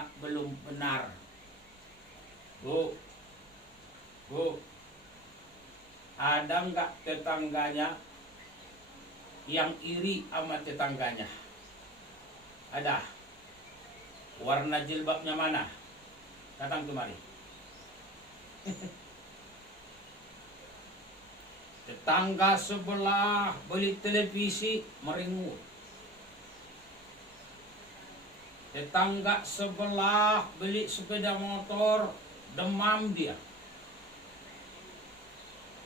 tetangganya belum benar. Bu, ada nggak tetangganya yang iri sama tetangganya? Ada. Warna jilbabnya mana? Datang kemari. Tetangga sebelah beli televisi meringut. Tetangga sebelah beli sepeda motor demam dia.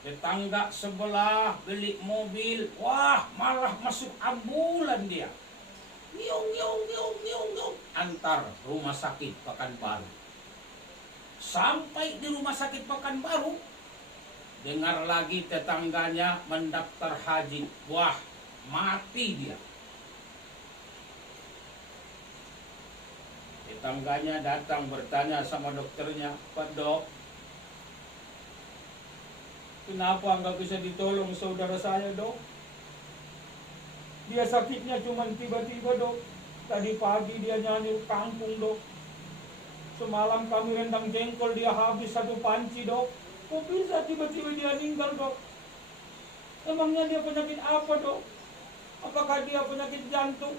Tetangga sebelah beli mobil, wah malah masuk ambulan dia. Ngiung, antar rumah sakit Pekanbaru. Sampai di rumah sakit Pekanbaru, dengar lagi tetangganya mendaftar haji. Wah, mati dia. Tetangganya datang bertanya sama dokternya, Pak Dok, kenapa nggak bisa ditolong saudara saya, Dok? Dia sakitnya cuma tiba-tiba, Dok. Tadi pagi dia nyanyi kampung, Dok. Semalam kami rendang jengkol, dia habis 1 panci, Dok. Kok bisa tiba-tiba dia meninggal, Dok? Emangnya dia penyakit apa, Dok? Apakah dia penyakit jantung,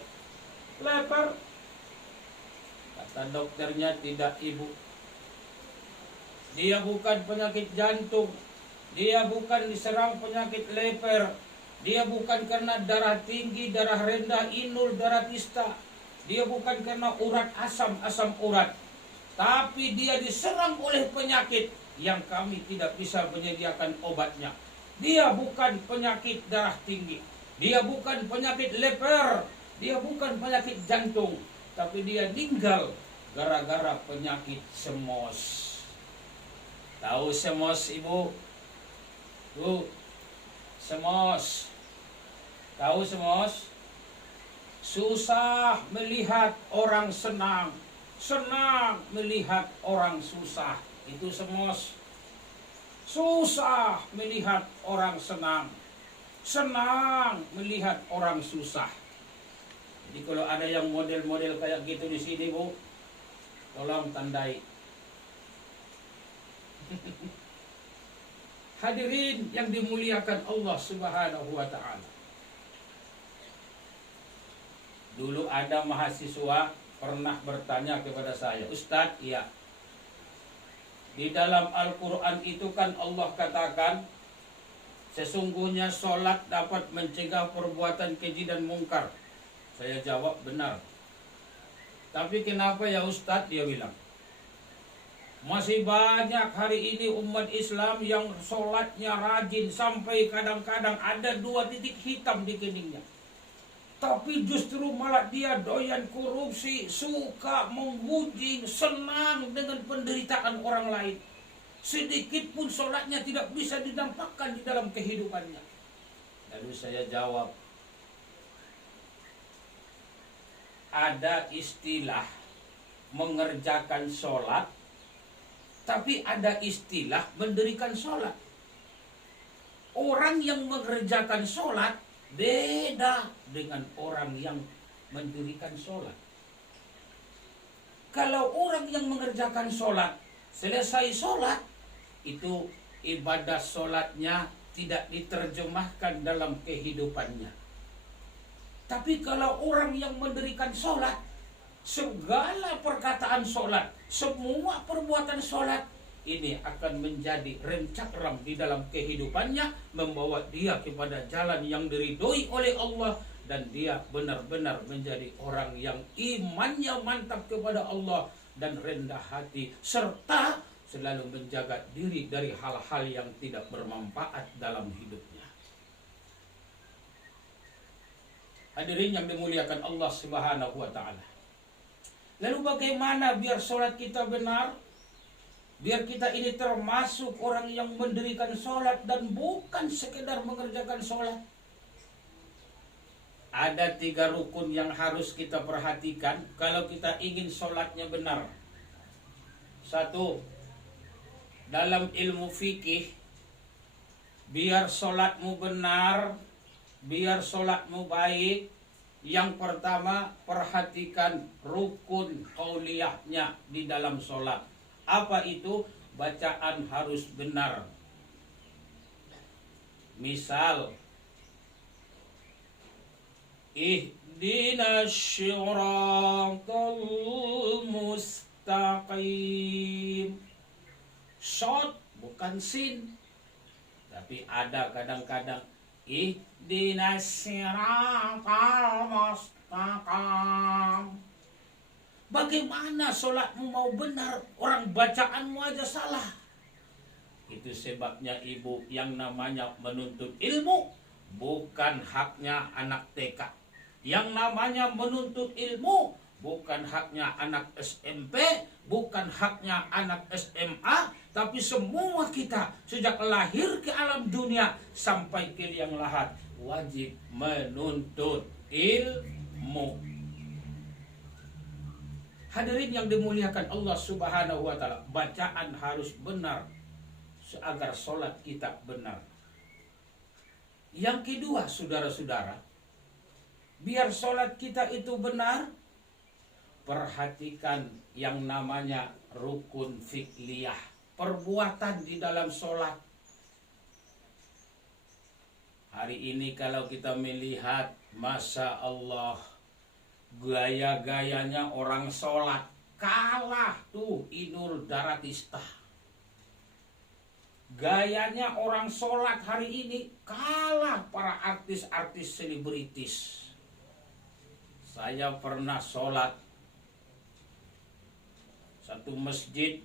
leper? Kata dokternya, tidak, Ibu. Dia bukan penyakit jantung. Dia bukan diserang penyakit leper. Dia bukan karena darah tinggi, darah rendah, inul, darah kista. Dia bukan karena urat asam urat. Tapi dia diserang oleh penyakit yang kami tidak bisa menyediakan obatnya. Dia bukan penyakit darah tinggi. Dia bukan penyakit leper. Dia bukan penyakit jantung. Tapi dia meninggal gara-gara penyakit semos. Tahu semos, Ibu? Bu, semos. Tahu semos? Susah melihat orang senang, senang melihat orang susah. Itu semos. Susah melihat orang senang, senang melihat orang susah. Jadi kalau ada yang model-model kayak gitu di sini, Bu, tolong tandai. Hadirin yang dimuliakan Allah Subhanahu wa Ta'ala. Dulu ada mahasiswa pernah bertanya kepada saya, Ustadz, ya, di dalam Al-Quran itu kan Allah katakan, sesungguhnya sholat dapat mencegah perbuatan keji dan mungkar. Saya jawab, benar. Tapi kenapa ya Ustadz, dia bilang, masih banyak hari ini umat Islam yang sholatnya rajin sampai kadang-kadang ada 2 titik hitam di keningnya. Tapi justru malah dia doyan korupsi, suka menghujing, senang dengan penderitaan orang lain. Sedikit pun sholatnya tidak bisa didampakkan di dalam kehidupannya. Lalu saya jawab, ada istilah mengerjakan sholat, tapi ada istilah mendirikan sholat. Orang yang mengerjakan sholat beda dengan orang yang mendirikan sholat. Kalau orang yang mengerjakan sholat, selesai sholat, itu ibadah sholatnya tidak diterjemahkan dalam kehidupannya. Tapi kalau orang yang mendirikan sholat, segala perkataan sholat, semua perbuatan sholat, ini akan menjadi rem cakram di dalam kehidupannya, membawa dia kepada jalan yang diridhoi oleh Allah, dan dia benar-benar menjadi orang yang imannya mantap kepada Allah dan rendah hati, serta selalu menjaga diri dari hal-hal yang tidak bermanfaat dalam hidupnya. Hadirin yang dimuliakan Allah Subhanahu wa Ta'ala. Lalu bagaimana biar sholat kita benar? Biar kita ini termasuk orang yang mendirikan sholat dan bukan sekedar mengerjakan sholat. Ada 3 rukun yang harus kita perhatikan kalau kita ingin sholatnya benar. 1, dalam ilmu fikih, biar sholatmu benar, biar sholatmu baik, Yang pertama, perhatikan rukun qauliyahnya di dalam sholat. Apa itu? Bacaan harus benar. Misal, ihdinas syiratal mustaqim. Shot bukan sin. Tapi ada kadang-kadang ihdinas syiratal mustaqim. Bagaimana sholatmu mau benar, orang bacaanmu aja salah? Itu sebabnya ibu, yang namanya menuntut ilmu bukan haknya anak TK. Yang namanya menuntut ilmu bukan haknya anak SMP, bukan haknya anak SMA, tapi semua kita sejak lahir ke alam dunia sampai ke liang lahat wajib menuntut ilmu. Hadirin yang dimuliakan Allah Subhanahu wa taala, bacaan harus benar agar sholat kita benar. Yang kedua, saudara-saudara, biar sholat kita itu benar, perhatikan yang namanya rukun fi'liyah, perbuatan di dalam sholat. Hari ini kalau kita melihat, Masya Allah, gaya-gayanya orang sholat kalah tuh Inul Daratista. Gayanya orang sholat hari ini kalah para artis-artis selebritis. Saya pernah sholat satu masjid.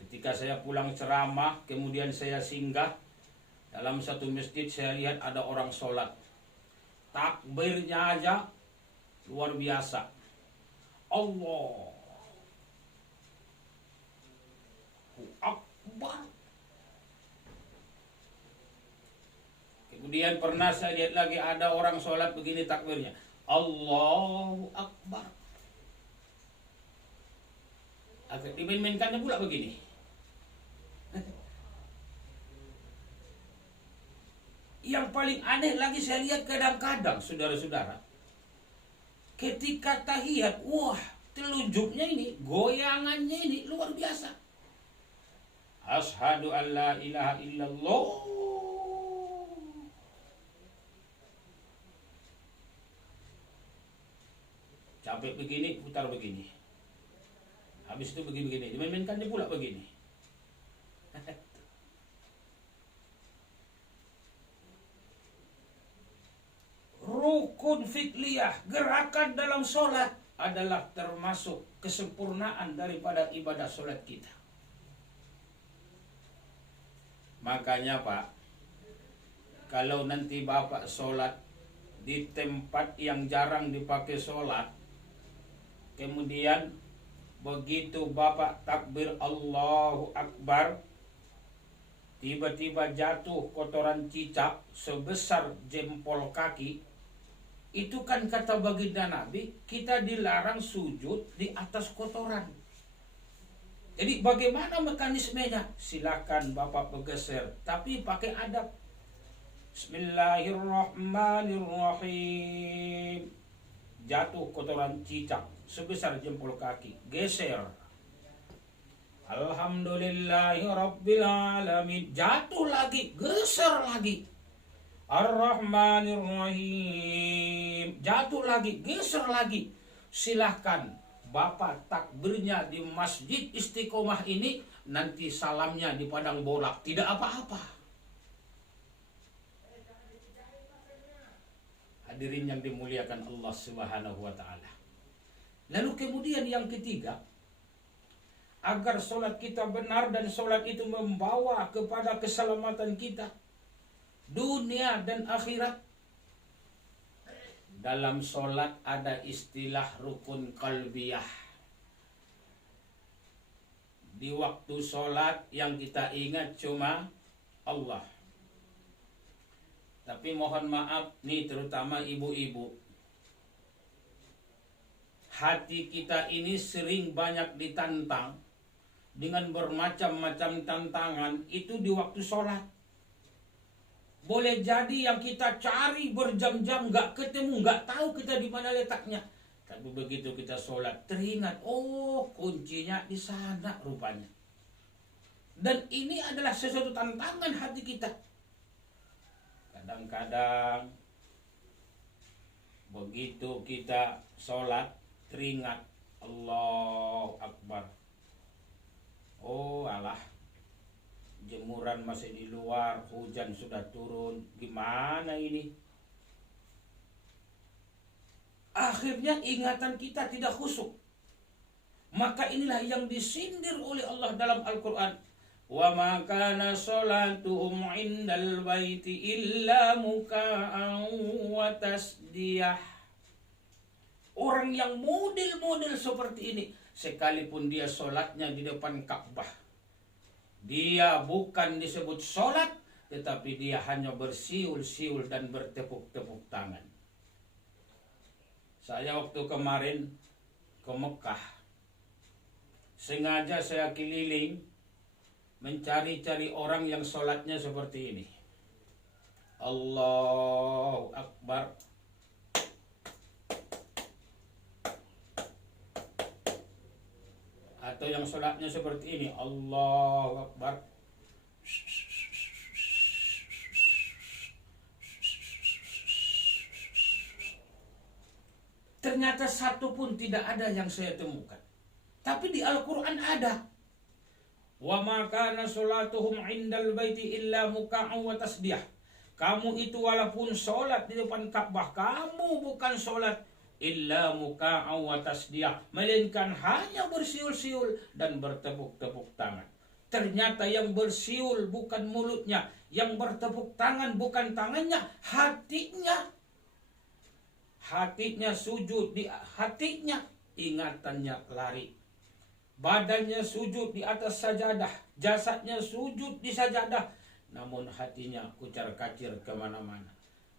Ketika saya pulang ceramah, kemudian saya singgah dalam satu masjid, saya lihat ada orang sholat. Takbirnya aja luar biasa. Allahu Akbar. Kemudian pernah saya lihat lagi ada orang sholat begini takbirnya, Allahu Akbar. Agak dimain-mainkannya pula begini. Yang paling aneh lagi saya lihat kadang-kadang, saudara-saudara, ketika tahiyat, wah, telunjuknya ini, goyangannya ini luar biasa. Asyhadu an la ilaha illallah. Capek begini, putar begini. Habis itu begini-begini, dimainkan dia pula begini. Rukun fi'liyah, gerakan dalam sholat adalah termasuk kesempurnaan daripada ibadah sholat kita. Makanya Pak, kalau nanti Bapak sholat di tempat yang jarang dipakai sholat, kemudian begitu Bapak takbir Allahu Akbar, tiba-tiba jatuh kotoran cicak sebesar jempol kaki, itu kan kata baginda Nabi, kita dilarang sujud di atas kotoran. Jadi bagaimana mekanismenya? Silakan Bapak bergeser, tapi pakai adab. Bismillahirrahmanirrahim. Jatuh kotoran cicak sebesar jempol kaki, geser. Alhamdulillahirabbil alamin. Jatuh lagi, geser lagi. Ar-Rahmanir-Rahim. Jatuh lagi, geser lagi. Silahkan Bapak takbirnya di Masjid Istiqomah ini, nanti salamnya di padang borak, tidak apa-apa. Hadirin yang dimuliakan Allah Subhanahu wa taala. Lalu kemudian yang ketiga, agar sholat kita benar dan sholat itu membawa kepada keselamatan kita dunia dan akhirat. Dalam sholat ada istilah rukun qalbiyah. Di waktu sholat yang kita ingat cuma Allah. Tapi mohon maaf nih, terutama ibu-ibu, hati kita ini sering banyak ditantang dengan bermacam-macam tantangan itu di waktu sholat. Boleh jadi yang kita cari berjam-jam nggak ketemu, nggak tahu kita di mana letaknya. Tapi begitu kita sholat teringat, oh kuncinya di sana rupanya. Dan ini adalah sesuatu tantangan hati kita. Kadang-kadang begitu kita sholat teringat, Allahu Akbar. Oh alah, jemuran masih di luar, hujan sudah turun, gimana ini? Akhirnya ingatan kita tidak khusyuk. Maka inilah yang disindir oleh Allah dalam Al-Quran. Wa ma kana sholatuhum indal baiti illa muka'an wa tasdiyah. Orang yang model-model seperti ini, sekalipun dia sholatnya di depan Ka'bah, dia bukan disebut sholat, tetapi dia hanya bersiul-siul dan bertepuk-tepuk tangan. Saya waktu kemarin ke Mekah, sengaja saya keliling mencari-cari orang yang sholatnya seperti ini. Allahu Akbar. Atau yang sholatnya seperti ini. Allahu Akbar. Ternyata satu pun tidak ada yang saya temukan. Tapi di Al-Quran ada. Wa ma kana sholatuhum indal baiti illa muka'an wa tasdiyah. Kamu itu walaupun sholat di depan Ka'bah, kamu bukan sholat illa muka'an wa tasdiyah, melainkan hanya bersiul-siul dan bertepuk-tepuk tangan. Ternyata yang bersiul bukan mulutnya, yang bertepuk tangan bukan tangannya, hatinya. Hatinya sujud di hatinya, ingatannya lari. Badannya sujud di atas sajadah, jasadnya sujud di sajadah, namun hatinya kucar-kacir kemana-mana.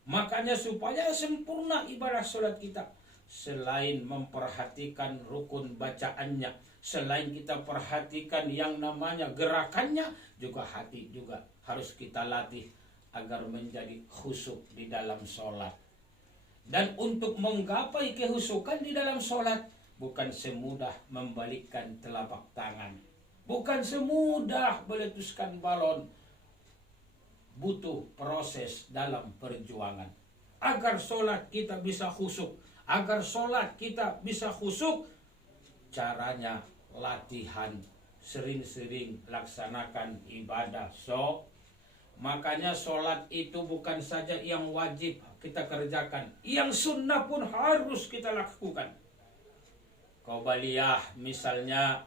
Makanya supaya sempurna ibadah sholat kita, selain memperhatikan rukun bacaannya, selain kita perhatikan yang namanya gerakannya, juga hati juga harus kita latih agar menjadi khusyuk di dalam sholat. Dan untuk menggapai kehusukan di dalam sholat, bukan semudah membalikkan telapak tangan, bukan semudah meletuskan balon. Butuh proses dalam perjuangan. Agar sholat kita bisa khusyuk, agar sholat kita bisa khusyuk, caranya latihan, sering-sering laksanakan ibadah. Makanya sholat itu bukan saja yang wajib kita kerjakan, yang sunnah pun harus kita lakukan. Qobliyah misalnya,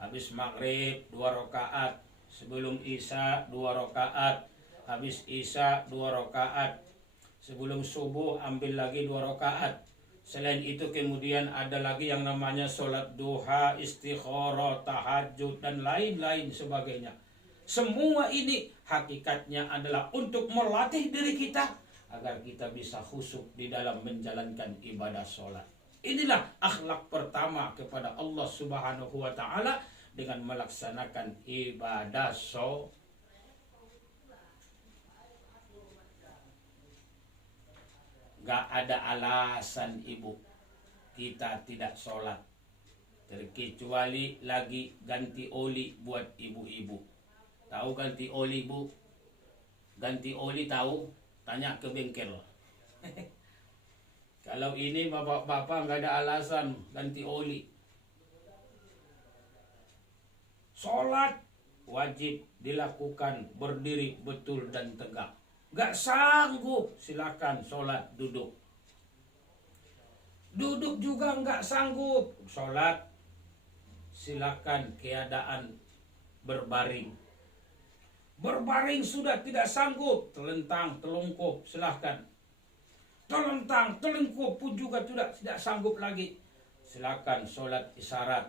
habis maghrib 2 rakaat, sebelum isya 2 rakaat, habis isya 2 rakaat, sebelum subuh ambil lagi 2 rakaat. Selain itu kemudian ada lagi yang namanya sholat duha, istikharah, tahajud, dan lain-lain sebagainya. Semua ini hakikatnya adalah untuk melatih diri kita agar kita bisa khusyuk di dalam menjalankan ibadah sholat. Inilah akhlak pertama kepada Allah Subhanahu wa Ta'ala dengan melaksanakan ibadah sholat. Gak ada alasan ibu kita tidak sholat, terkecuali lagi ganti oli buat ibu-ibu. Tahu ganti oli bu? Ganti oli tahu? Tanya ke bengkel. Kalau ini bapak-bapak nggak ada alasan ganti oli. Sholat wajib dilakukan berdiri betul dan tegak. Nggak sanggup, silakan sholat duduk. Duduk juga nggak sanggup, sholat silakan keadaan berbaring. Berbaring sudah tidak sanggup, telentang, telungkup, silahkan. Telentang, telungkup pun juga tidak sanggup lagi, silahkan sholat isyarat.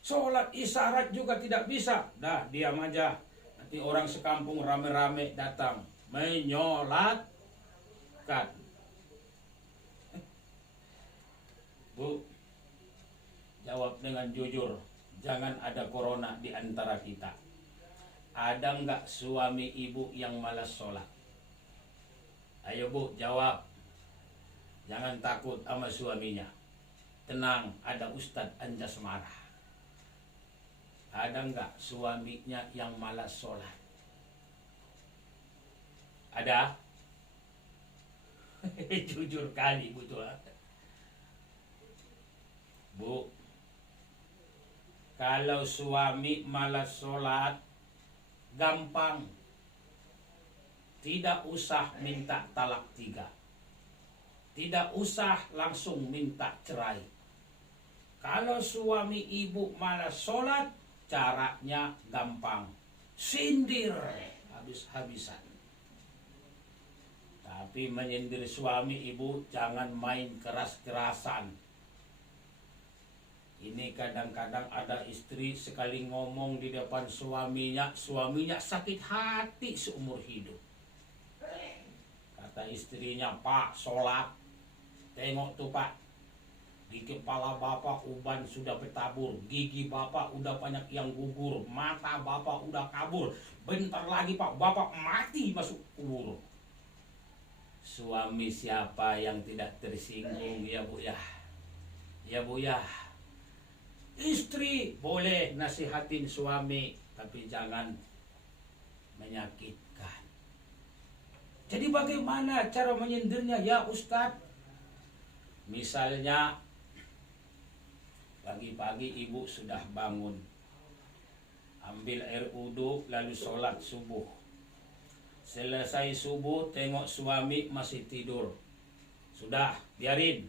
Sholat isyarat juga tidak bisa, dah diam aja. Nanti orang sekampung rame-rame datang menyolatkan. Bu, jawab dengan jujur, jangan ada corona di antara kita. Ada nggak suami ibu yang malas sholat? Ayo bu, jawab. Jangan takut sama suaminya. Tenang, ada Ustadz Anjas marah. Ada nggak suaminya yang malas sholat? Ada? Jujur kali betul. Bu, kalau suami malas sholat, gampang. Tidak usah minta talak 3. Tidak usah langsung minta cerai. Kalau suami ibu malas sholat, caranya gampang. Sindir habis-habisan. Tapi menyindir suami ibu jangan main keras-kerasan. Ini kadang-kadang ada istri sekali ngomong di depan suaminya sakit hati seumur hidup. Kata istrinya, "Pak, sholat. Tengok tuh Pak, di kepala Bapak uban sudah bertabur, gigi Bapak udah banyak yang gugur, mata Bapak udah kabur. Bentar lagi Pak, Bapak mati masuk kubur." Suami siapa yang tidak tersinggung ya Bu ya? Ya Bu ya. Istri boleh nasihatin suami, tapi jangan menyakitkan. Jadi bagaimana cara menyindirnya ya Ustadz? Misalnya pagi-pagi ibu sudah bangun, ambil air wudhu lalu sholat subuh. Selesai subuh tengok suami masih tidur. Sudah, biarin.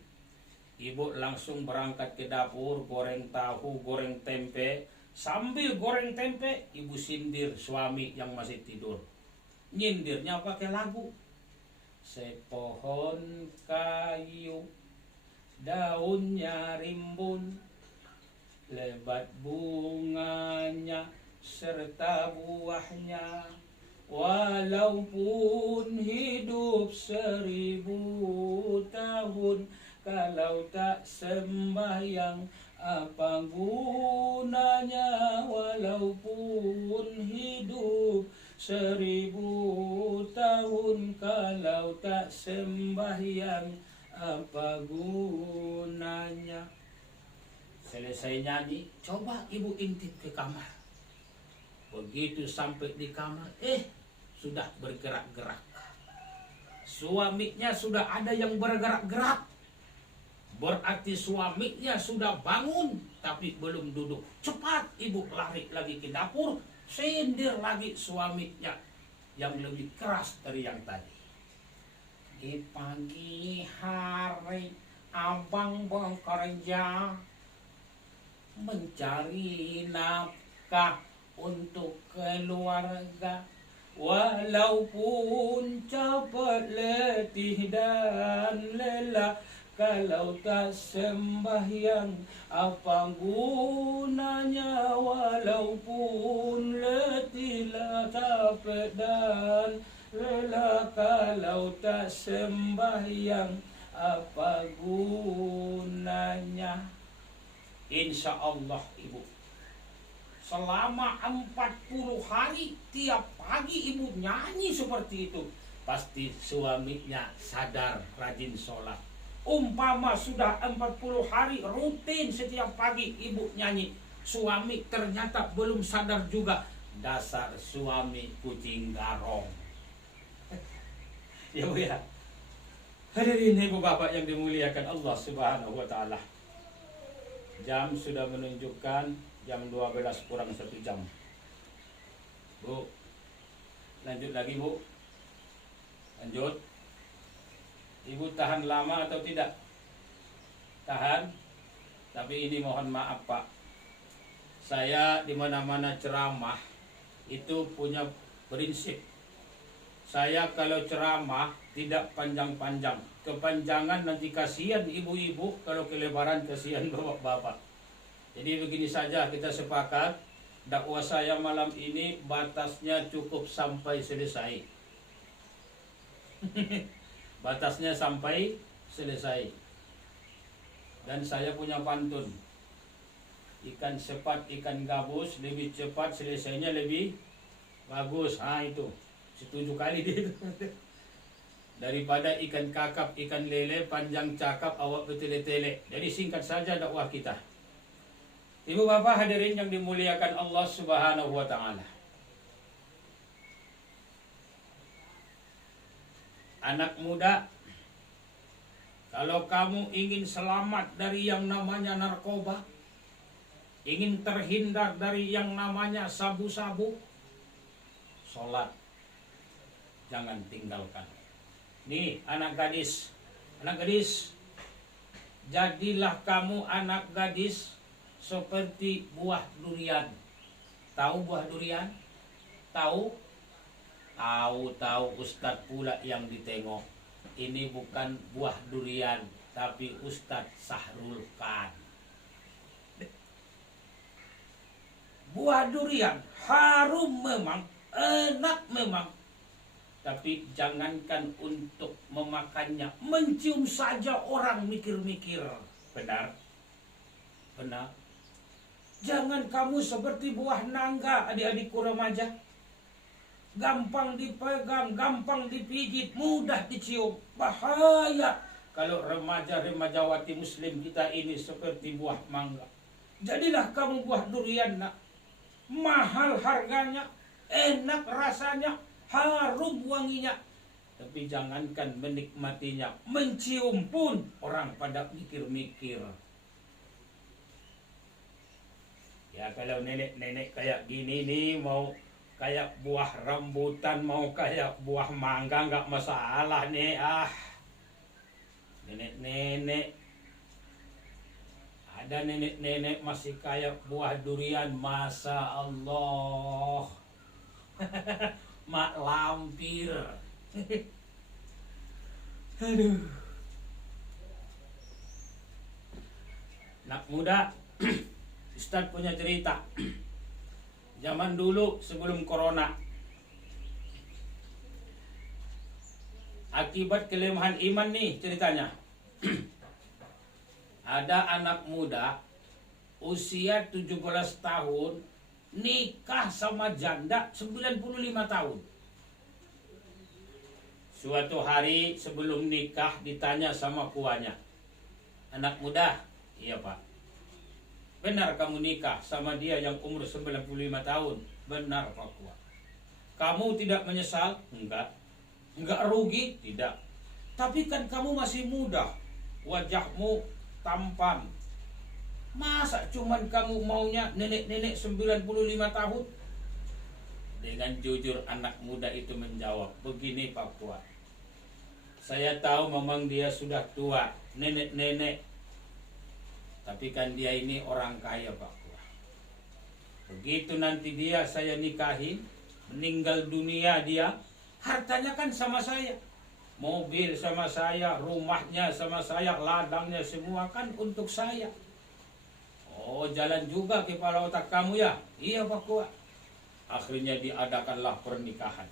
Ibu langsung berangkat ke dapur, goreng tahu, goreng tempe. Sambil goreng tempe, ibu sindir suami yang masih tidur. Nyindirnya pakai lagu. Sepohon kayu, daunnya rimbun, lebat bunganya serta buahnya. Walaupun hidup 1000 tahun, kalau tak sembahyang apa gunanya? Walaupun hidup 1000 tahun, kalau tak sembahyang apa gunanya? Selesai nyanyi, coba ibu intip ke kamar. Begitu sampai di kamar, sudah bergerak-gerak. Suaminya sudah ada yang bergerak-gerak. Berarti suaminya sudah bangun, tapi belum duduk. Cepat ibu lari lagi ke dapur, sindir lagi suaminya yang lebih keras dari yang tadi. Di pagi hari abang bekerja, mencari nafkah untuk keluarga. Walaupun capek, letih dan lelah, kalau tak sembahyang apa gunanya? Walaupun letih, capek dan lelah, kalau tak sembahyang apa gunanya? Insya Allah ibu, selama 40 hari tiap pagi ibu nyanyi seperti itu, pasti suaminya sadar rajin sholat. Umpama sudah 40 hari rutin setiap pagi ibu nyanyi, suami ternyata belum sadar juga, dasar suami kucing garong. Ya Bu ya. Hadirin ibu bapak yang dimuliakan Allah Subhanahu wa taala. Jam sudah menunjukkan jam 12 kurang 1 jam. Bu, lanjut lagi Bu. Lanjut. Ibu tahan lama atau tidak? Tahan. Tapi ini mohon maaf Pak, saya di mana-mana ceramah itu punya prinsip. Saya kalau ceramah tidak panjang-panjang. Kepanjangan nanti kasihan ibu-ibu, kalau kelebaran kasihan bapak-bapak. Jadi begini saja, kita sepakat dakwah saya malam ini batasnya cukup sampai selesai. Batasnya sampai selesai. Dan saya punya pantun. Ikan sepat, ikan gabus, lebih cepat selesainya lebih Bagus, itu. Setuju kali dia itu. Daripada ikan kakap, ikan lele, panjang cakap, awak bertele-tele. Jadi singkat saja dakwah kita. Ibu bapak hadirin yang dimuliakan Allah Subhanahu wa ta'ala. Anak muda, kalau kamu ingin selamat dari yang namanya narkoba, ingin terhindar dari yang namanya sabu-sabu, sholat jangan tinggalkan. Nih anak gadis, jadilah kamu anak gadis seperti buah durian. Tahu buah durian? Tahu? Tahu Ustadz pula yang ditengok. Ini bukan buah durian, tapi Ustadz Sahrul Khan. Buah durian harum memang, enak memang, tapi jangankan untuk memakannya, mencium saja orang mikir-mikir. Benar? Jangan kamu seperti buah nangka, adik-adikku remaja. Gampang dipegang, gampang dipijit, mudah dicium. Bahaya kalau remaja-remajawati muslim kita ini seperti buah mangga. Jadilah kamu buah durian, nak. Mahal harganya, enak rasanya, harum wanginya. Tapi jangankan menikmatinya, mencium pun orang pada mikir-mikir. Ya kalau nenek-nenek kayak gini nih, mau kayak buah rambutan, mau kayak buah mangga, nggak masalah nih. Nenek-nenek, ada nenek-nenek masih kayak buah durian, Masya Allah. Mak lampir. Aduh. Anak muda, Ustadz punya cerita. Zaman dulu sebelum corona, akibat kelemahan iman nih ceritanya. Ada anak muda usia 17 tahun nikah sama janda 95 tahun. Suatu hari sebelum nikah ditanya sama puanya, "Anak muda," "Iya Pak." "Benar kamu nikah sama dia yang umur 95 tahun?" "Benar Pak Kua." "Kamu tidak menyesal?" "Enggak." "Enggak rugi?" "Tidak." "Tapi kan kamu masih muda, wajahmu tampan. Masa cuman kamu maunya nenek-nenek 95 tahun?" Dengan jujur anak muda itu menjawab, "Begini Pak Kua, saya tahu memang dia sudah tua, nenek-nenek. Tapi kan dia ini orang kaya Pak Kua. Begitu nanti dia saya nikahin, meninggal dunia dia, hartanya kan sama saya. Mobil sama saya, rumahnya sama saya, ladangnya semua kan untuk saya." "Oh, jalan juga kepala otak kamu ya?" "Iya Pak Kua." Akhirnya diadakanlah pernikahan.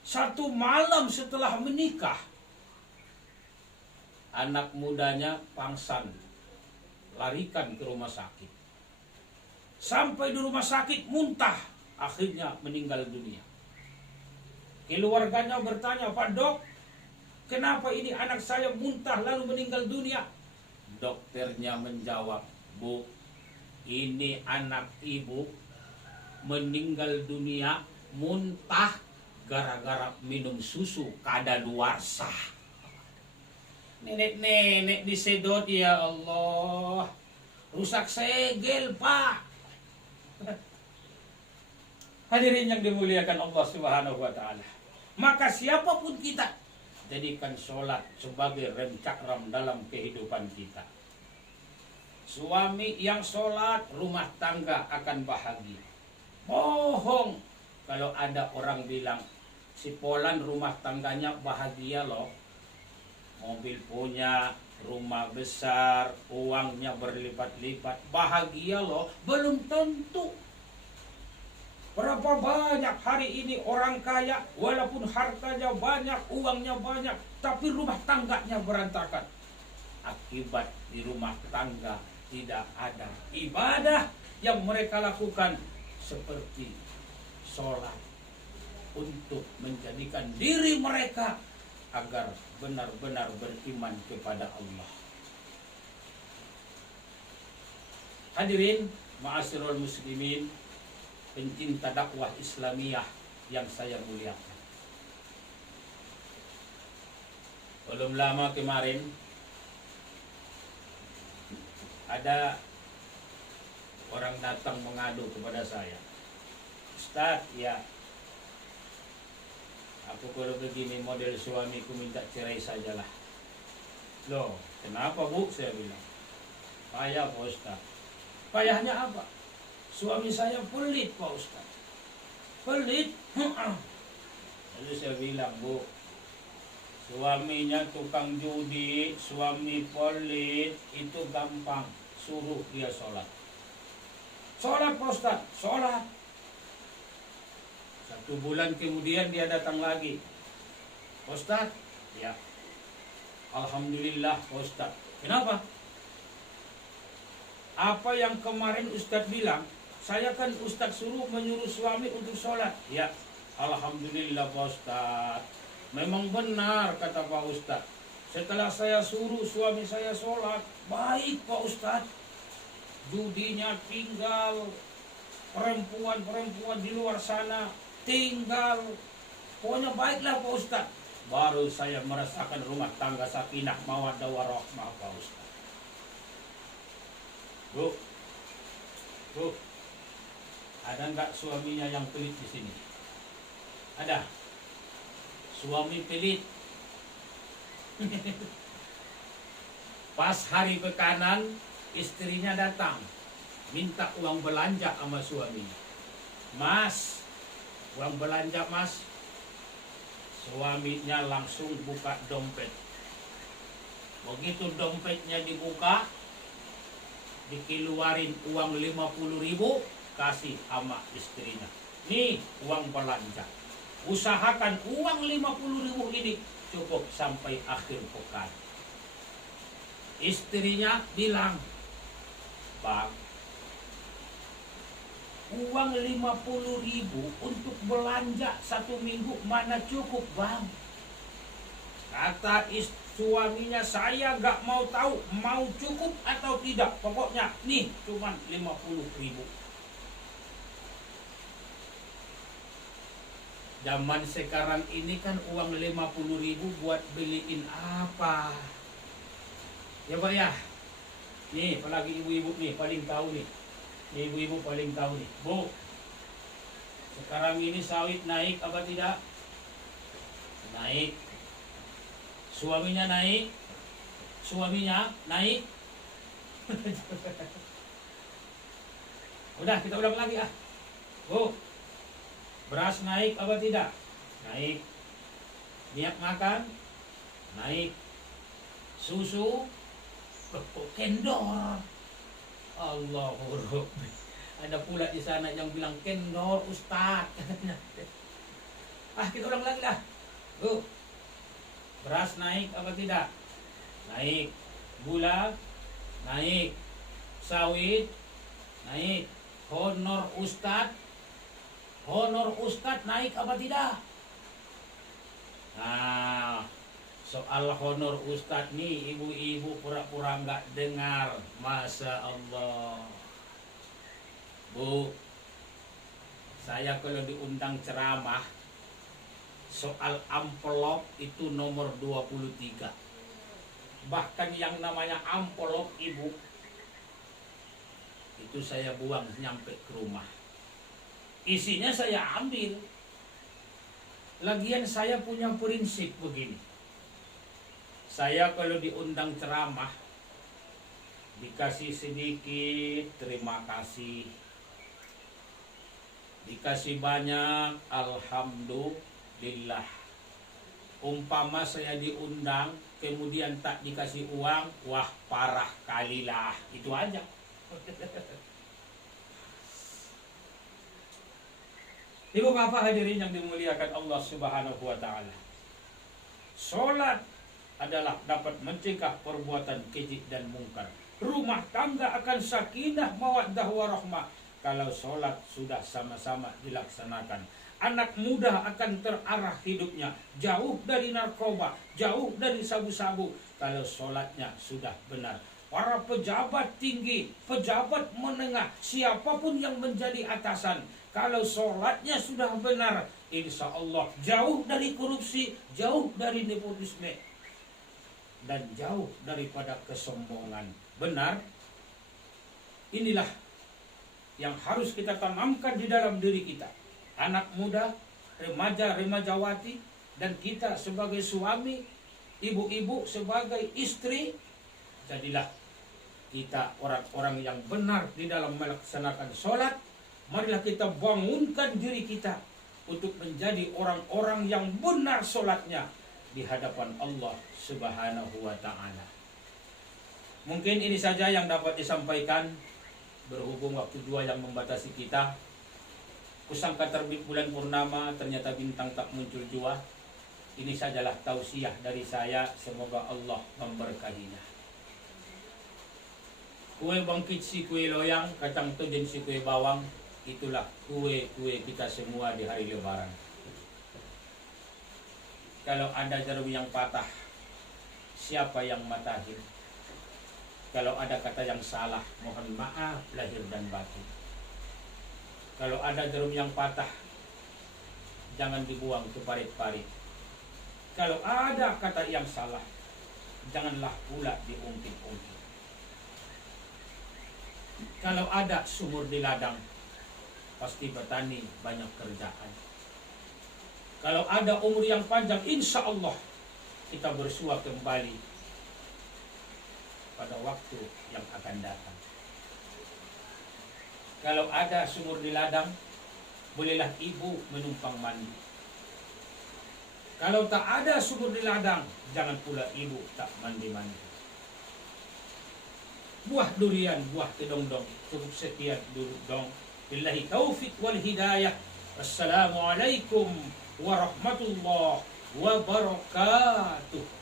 Satu malam setelah menikah, anak mudanya pangsan, larikan ke rumah sakit. Sampai di rumah sakit muntah, akhirnya meninggal dunia. Keluarganya bertanya, "Pak Dok, kenapa ini anak saya muntah lalu meninggal dunia?" Dokternya menjawab, "Bu, ini anak ibu meninggal dunia muntah gara-gara minum susu kadaluarsa." Nenek-nenek disedot, ya Allah. Rusak segel Pak. Hadirin yang dimuliakan Allah Subhanahu wa ta'ala. Maka siapapun kita, jadikan sholat sebagai rem cakram dalam kehidupan kita. Suami yang sholat, rumah tangga akan bahagia. Bohong kalau ada orang bilang, "Si Polan rumah tangganya bahagia loh. Mobil punya, rumah besar, uangnya berlipat-lipat, bahagia loh." Belum tentu. Berapa banyak hari ini orang kaya, walaupun hartanya banyak, uangnya banyak, tapi rumah tangganya berantakan. Akibat di rumah tangga tidak ada ibadah yang mereka lakukan, seperti sholat untuk menjadikan diri mereka agar benar-benar beriman kepada Allah. Hadirin ma'asyiral muslimin, pencinta dakwah Islamiyah yang saya muliakan. Belum lama kemarin ada orang datang mengadu kepada saya, Ustaz, ya aku kalau begini model suamiku minta cerai sajalah. Loh, kenapa Bu? Saya bilang, payah Pak Ustaz. Payahnya apa? Suami saya pelit Pak Ustaz. Pelit? Lalu saya bilang, Bu, suaminya tukang judi, suami pelit, itu gampang. Suruh dia sholat. Sholat Pak Ustaz, sholat. 1 bulan kemudian dia datang lagi. Ustaz, ya. Alhamdulillah Ustaz. Kenapa? Apa yang kemarin Ustaz bilang, saya kan Ustaz suruh menyuruh suami untuk sholat. Ya, Alhamdulillah Pak Ustaz. Memang benar kata Pak Ustaz. Setelah saya suruh suami saya sholat, baik Pak Ustaz. Judinya tinggal, perempuan-perempuan di luar sana tinggal, pokoknya baiklah Pak Ustaz. Baru saya merasakan rumah tangga sakinah mawaddah warahmah Pak Ustaz. Bu, ada nggak suaminya yang pelit di sini? Ada. Suami pelit. Pas hari pekanan, istrinya datang minta uang belanja sama suaminya. Mas, uang belanja Mas. Suaminya langsung buka dompet. Begitu dompetnya dibuka, dikeluarin uang 50.000, kasih sama istrinya. Nih uang belanja. Usahakan uang 50.000 ini cukup sampai akhir pekan. Istrinya bilang, Bang, uang 50.000 untuk belanja 1 minggu mana cukup Bang? Kata suaminya, saya gak mau tahu mau cukup atau tidak. Pokoknya nih cuman 50.000. Zaman sekarang ini kan uang 50.000 buat beliin apa? Ya Pak ya. Nih apalagi ibu-ibu nih paling tahu nih. Ibu-ibu paling tahu nih. Bu, sekarang ini sawit naik apa tidak? Naik. Suaminya naik. Suaminya naik. Udah, kita ulang lagi ah. Bu, beras naik apa tidak? Naik. Minyak makan? Naik. Susu? Kendor. Allahu. Ada pula di sana yang bilang kendor Ustaz. Ah, kita ulang lagi lah. Bu, beras naik apa tidak? Naik. Gula? Naik. Sawit? Naik. Honor Ustaz? Honor Ustaz naik apa tidak? Nah, soal honor Ustaz nih, ibu-ibu pura-pura nggak dengar. Masya Allah. Bu, saya kalau diundang ceramah soal amplop itu nomor 23. Bahkan yang namanya amplop ibu, itu saya buang nyampe ke rumah. Isinya saya ambil. Lagian saya punya prinsip begini. Saya kalau diundang ceramah, dikasih sedikit, terima kasih. Dikasih banyak, alhamdulillah. Umpama saya diundang, kemudian tak dikasih uang, wah parah kalilah. Itu aja. Ibu bapak hadirin yang dimuliakan Allah Subhanahu wa ta'ala. Sholat adalah dapat mencegah perbuatan keji dan mungkar. Rumah tangga akan sakinah mawaddah warahmah. kalau sholat sudah sama-sama dilaksanakan. Anak muda akan terarah hidupnya jauh dari narkoba, jauh dari sabu-sabu kalau sholatnya sudah benar. Para pejabat tinggi, pejabat menengah, siapapun yang menjadi atasan, kalau sholatnya sudah benar, insya Allah jauh dari korupsi, jauh dari nepotisme, dan jauh daripada kesombongan. Benar, inilah yang harus kita tanamkan di dalam diri kita. Anak muda, remaja-remajawati, dan kita sebagai suami, ibu-ibu sebagai istri, jadilah kita orang-orang yang benar di dalam melaksanakan sholat. Marilah kita bangunkan diri kita untuk menjadi orang-orang yang benar sholatnya di hadapan Allah Subhanahu wa ta'ala. Mungkin ini saja yang dapat disampaikan, berhubung waktu dua yang membatasi kita. Kusangka terbit bulan purnama, ternyata bintang tak muncul jua. Ini sajalah tausiah dari saya, semoga Allah memberkahinya. Kue bangkit si kue loyang, kacang tojen si kue bawang, itulah kue-kue kita semua di hari Lebaran. Kalau ada jarum yang patah, siapa yang matahin? Kalau ada kata yang salah, mohon maaf lahir dan batin. Kalau ada jarum yang patah, jangan dibuang ke parit-parit. Kalau ada kata yang salah, janganlah pula diungkit-ungkit. Kalau ada sumur di ladang, pasti petani banyak kerjaan. Kalau ada umur yang panjang, insya Allah kita bersua kembali pada waktu yang akan datang. Kalau ada sumur di ladang, bolehlah ibu menumpang mandi. Kalau tak ada sumur di ladang, jangan pula ibu tak mandi-mandi. Buah durian, buah kedong-dong, cukup sekian dulu dong. Billahi taufik wal hidayah. Wassalamualaikum warahmatullahi wabarakatuh.